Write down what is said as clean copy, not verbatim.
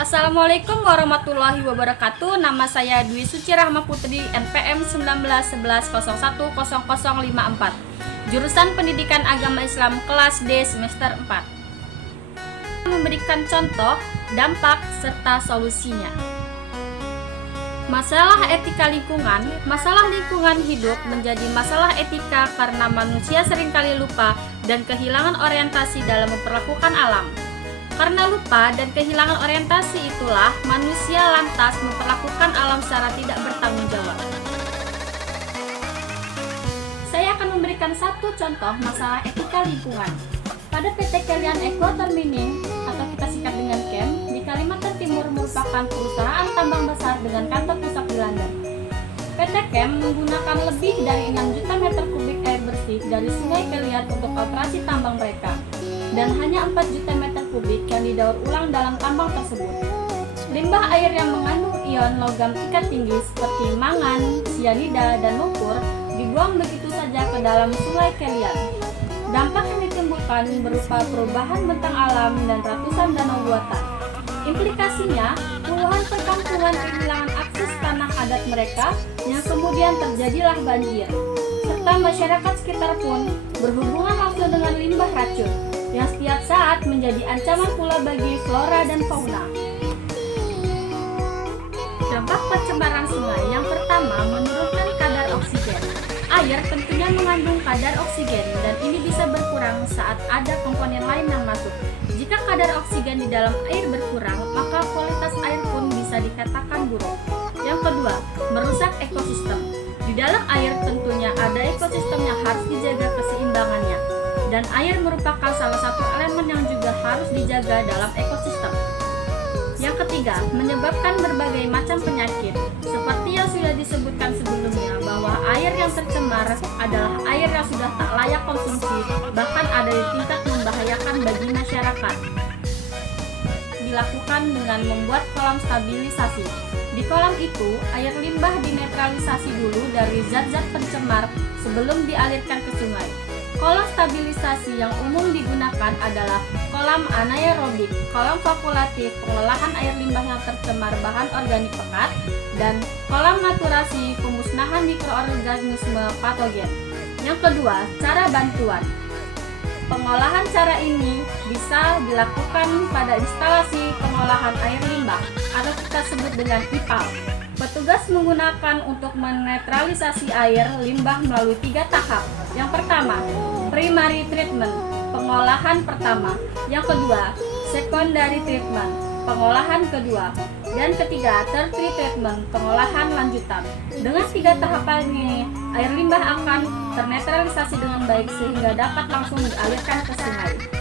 Assalamualaikum warahmatullahi wabarakatuh. Nama saya Dwi Suci Rahma Putri, NPM 1911010054, jurusan Pendidikan Agama Islam kelas D semester 4. Memberikan contoh, dampak, serta solusinya. Masalah etika lingkungan. Masalah lingkungan hidup menjadi masalah etika karena manusia seringkali lupa dan kehilangan orientasi dalam memperlakukan alam. Karena lupa dan kehilangan orientasi itulah manusia lantas memperlakukan alam secara tidak bertanggung jawab. Saya akan memberikan satu contoh masalah etika lingkungan. Pada PT Kellian Equator Mining atau kita singkat dengan KEM di Kalimantan Timur merupakan perusahaan tambang besar dengan kantor pusat di London. PT KEM menggunakan lebih dari 6 juta meter kubik air bersih dari Sungai Kellian untuk operasi tambang mereka, dan hanya 4 juta meter kubik yang didaur ulang dalam tambang tersebut. Limbah air yang mengandung ion logam tingkat tinggi seperti mangan, sianida, dan lumpur dibuang begitu saja ke dalam Sungai Kellian. Dampak yang ditimbulkan berupa perubahan bentang alam dan ratusan danau buatan. Implikasinya, puluhan perkampungan kehilangan akses tanah adat mereka yang kemudian terjadilah banjir, serta masyarakat sekitar pun berhubungan langsung dengan limbah racun yang setiap saat menjadi ancaman pula bagi flora dan fauna. Dampak pencemaran sungai yang pertama, menurunkan kadar oksigen. Air tentunya mengandung kadar oksigen dan ini bisa berkurang saat ada komponen lain yang masuk. Jika kadar oksigen di dalam air berkurang, maka kualitas air pun bisa dikatakan buruk. Yang kedua, merusak ekosistem. Di dalam air tentunya ada ekosistem yang harus dijaga keseimbangannya, dan air merupakan salah satu elemen yang juga harus dijaga dalam ekosistem. Yang ketiga, menyebabkan berbagai macam penyakit. Seperti yang sudah disebutkan sebelumnya, bahwa air yang tercemar adalah air yang sudah tak layak konsumsi, bahkan ada di tingkat membahayakan bagi masyarakat. Dilakukan dengan membuat kolam stabilisasi. Di kolam itu, air limbah dinetralisasi dulu dari zat-zat pencemar sebelum dialirkan ke sungai. Kolam stabilisasi yang umum digunakan adalah kolam anaerobik, kolam fakultatif pengolahan air limbah yang tercemar bahan organik pekat, dan kolam naturasi pemusnahan mikroorganisme patogen. Yang kedua, cara bantuan. Pengolahan cara ini bisa dilakukan pada instalasi pengolahan air limbah atau kita sebut dengan IPAL. Petugas menggunakan untuk menetralisasi air limbah melalui 3 tahap. Yang pertama, primary treatment, pengolahan pertama. Yang kedua, secondary treatment, pengolahan kedua. Dan ketiga, tertiary treatment, pengolahan lanjutan. Dengan 3 tahapan ini, air limbah akan ternetralisasi dengan baik sehingga dapat langsung dialirkan ke sungai.